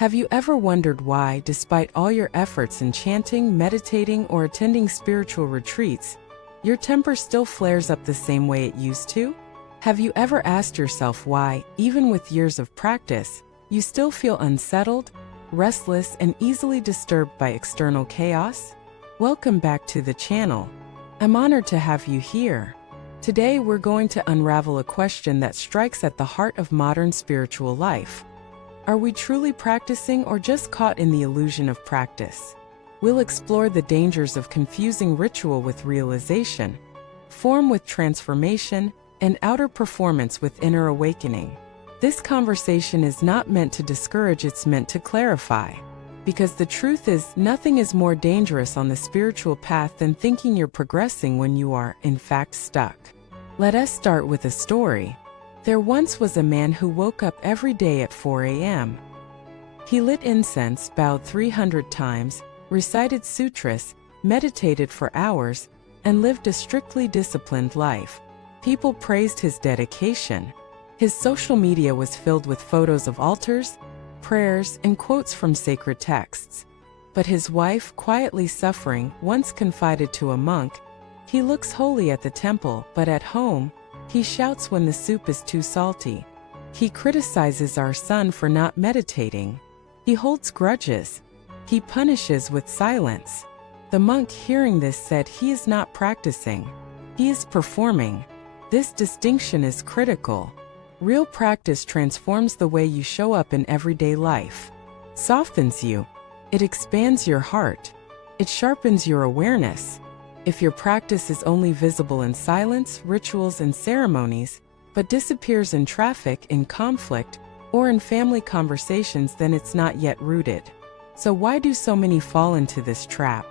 Have you ever wondered why, despite all your efforts in chanting, meditating, or attending spiritual retreats, your temper still flares up the same way it used to? Have you ever asked yourself why, even with years of practice, you still feel unsettled, restless, and easily disturbed by external chaos? Welcome back to the channel. I'm honored to have you here. Today we're going to unravel a question that strikes at the heart of modern spiritual life. Are we truly practicing or just caught in the illusion of practice? We'll explore the dangers of confusing ritual with realization, form with transformation, and outer performance with inner awakening. This conversation is not meant to discourage, it's meant to clarify. Because the truth is, nothing is more dangerous on the spiritual path than thinking you're progressing when you are, in fact, stuck. Let us start with a story. There once was a man who woke up every day at 4 a.m. He lit incense, bowed 300 times, recited sutras, meditated for hours, and lived a strictly disciplined life. People praised his dedication. His social media was filled with photos of altars, prayers, and quotes from sacred texts. But his wife, quietly suffering, once confided to a monk, "He looks holy at the temple, but at home, he shouts when the soup is too salty. He criticizes our son for not meditating. He holds grudges. He punishes with silence." The monk, hearing this, said, "He is not practicing. He is performing." This distinction is critical. Real practice transforms the way you show up in everyday life. Softens you. It expands your heart. It sharpens your awareness. If your practice is only visible in silence, rituals, and ceremonies, but disappears in traffic, in conflict, or in family conversations, then it's not yet rooted. So why do so many fall into this trap?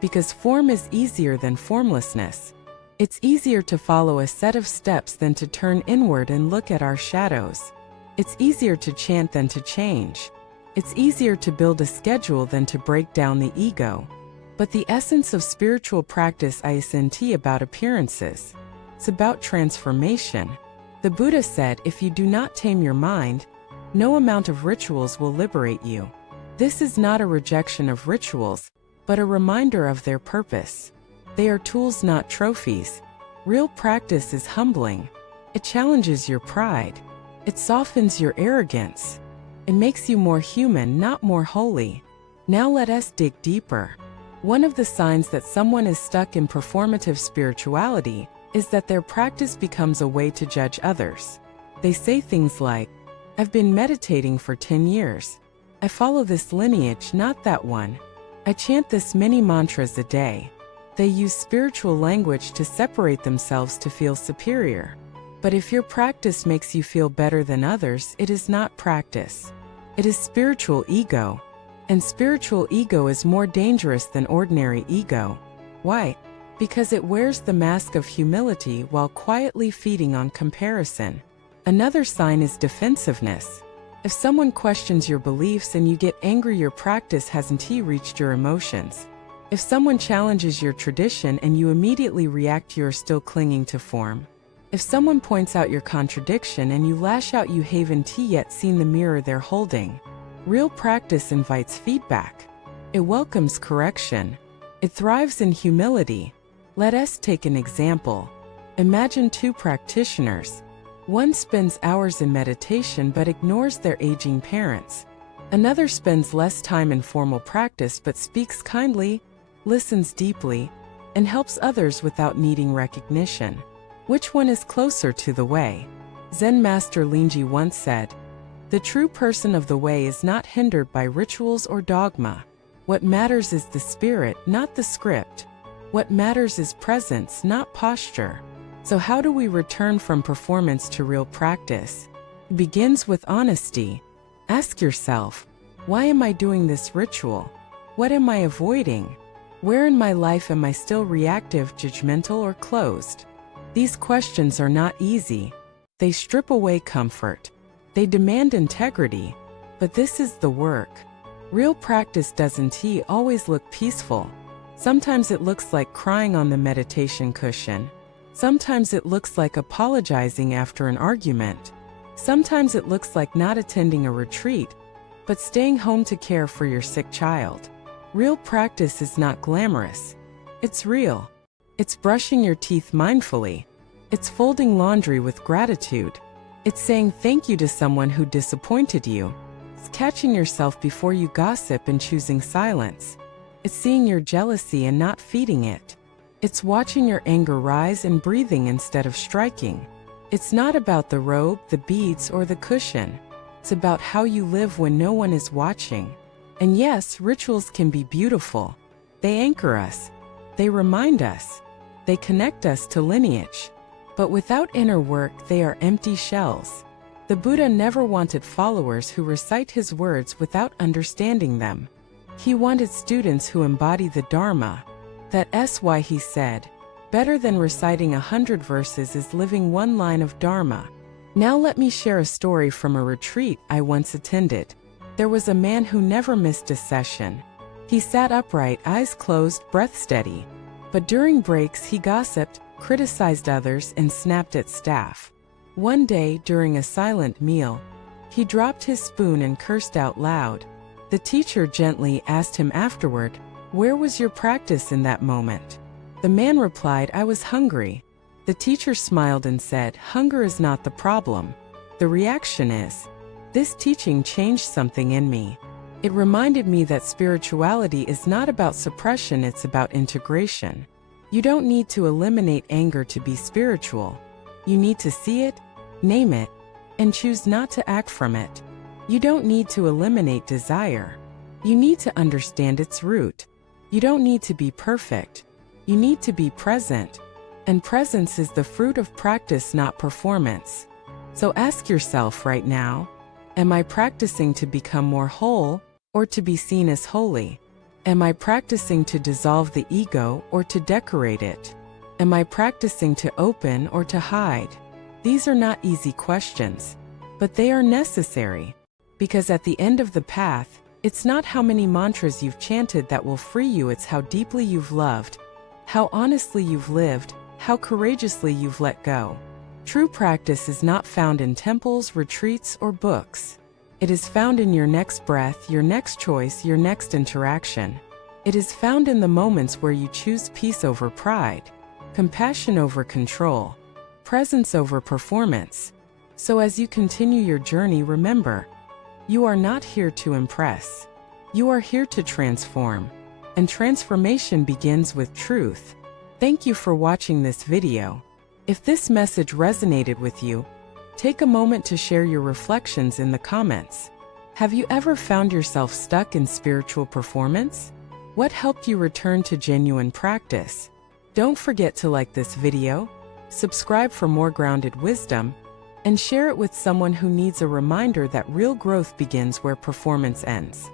Because form is easier than formlessness. It's easier to follow a set of steps than to turn inward and look at our shadows. It's easier to chant than to change. It's easier to build a schedule than to break down the ego. But the essence of spiritual practice isn't about appearances. It's about transformation. The Buddha said, "If you do not tame your mind, no amount of rituals will liberate you." This is not a rejection of rituals, but a reminder of their purpose. They are tools, not trophies. Real practice is humbling. It challenges your pride. It softens your arrogance. It makes you more human, not more holy. Now let us dig deeper. One of the signs that someone is stuck in performative spirituality is that their practice becomes a way to judge others. They say things like, "I've been meditating for 10 years. I follow this lineage, not that one. I chant this many mantras a day." They use spiritual language to separate themselves to feel superior. But if your practice makes you feel better than others, it is not practice. It is spiritual ego. And spiritual ego is more dangerous than ordinary ego. Why? Because it wears the mask of humility while quietly feeding on comparison. Another sign is defensiveness. If someone questions your beliefs and you get angry, your practice hasn't reached your emotions. If someone challenges your tradition and you immediately react, you're still clinging to form. If someone points out your contradiction and you lash out, you haven't yet seen the mirror they're holding. Real practice invites feedback. It welcomes correction. It thrives in humility. Let us take an example. Imagine two practitioners. One spends hours in meditation but ignores their aging parents. Another spends less time in formal practice but speaks kindly, listens deeply, and helps others without needing recognition. Which one is closer to the way? Zen master Linji once said, "The true person of the way is not hindered by rituals or dogma. What matters is the spirit, not the script. What matters is presence, not posture." So how do we return from performance to real practice? It begins with honesty. Ask yourself, why am I doing this ritual? What am I avoiding? Where in my life am I still reactive, judgmental, or closed? These questions are not easy. They strip away comfort. They demand integrity. But this is the work. Real practice doesn't always look peaceful. Sometimes it looks like crying on the meditation cushion. Sometimes it looks like apologizing after an argument. Sometimes it looks like not attending a retreat. but staying home to care for your sick child. Real practice is not glamorous. It's real. It's brushing your teeth mindfully. It's folding laundry with gratitude. It's saying thank you to someone who disappointed you. It's catching yourself before you gossip and choosing silence. It's seeing your jealousy and not feeding it. It's watching your anger rise and breathing instead of striking. It's not about the robe, the beads, or the cushion. It's about how you live when no one is watching. And yes, rituals can be beautiful. They anchor us. They remind us. They connect us to lineage. But without inner work, they are empty shells. The Buddha never wanted followers who recite his words without understanding them. He wanted students who embody the Dharma. That's why he said, better than reciting 100 verses is living one line of Dharma. Now let me share a story from a retreat I once attended. There was a man who never missed a session. He sat upright, eyes closed, breath steady. But during breaks he gossiped, criticized others, and snapped at staff. One day, during a silent meal, he dropped his spoon and cursed out loud. The teacher gently asked him afterward, "Where was your practice in that moment?" The man replied, "I was hungry." The teacher smiled and said, "Hunger is not the problem. The reaction is." This teaching changed something in me. It reminded me that spirituality is not about suppression, it's about integration. You don't need to eliminate anger to be spiritual. You need to see it, name it, and choose not to act from it. You don't need to eliminate desire. You need to understand its root. You don't need to be perfect. You need to be present. And presence is the fruit of practice, not performance. So ask yourself right now, am I practicing to become more whole or to be seen as holy? Am I practicing to dissolve the ego or to decorate it? Am I practicing to open or to hide? These are not easy questions, but they are necessary. Because at the end of the path, it's not how many mantras you've chanted that will free you, it's how deeply you've loved, how honestly you've lived, how courageously you've let go. True practice is not found in temples, retreats, or books. It is found in your next breath, your next choice, your next interaction. It is found in the moments where you choose peace over pride, compassion over control, presence over performance. So as you continue your journey, remember, you are not here to impress. You are here to transform. And transformation begins with truth. Thank you for watching this video. If this message resonated with you, take a moment to share your reflections in the comments. Have you ever found yourself stuck in spiritual performance? What helped you return to genuine practice? Don't forget to like this video, subscribe for more grounded wisdom, and share it with someone who needs a reminder that real growth begins where performance ends.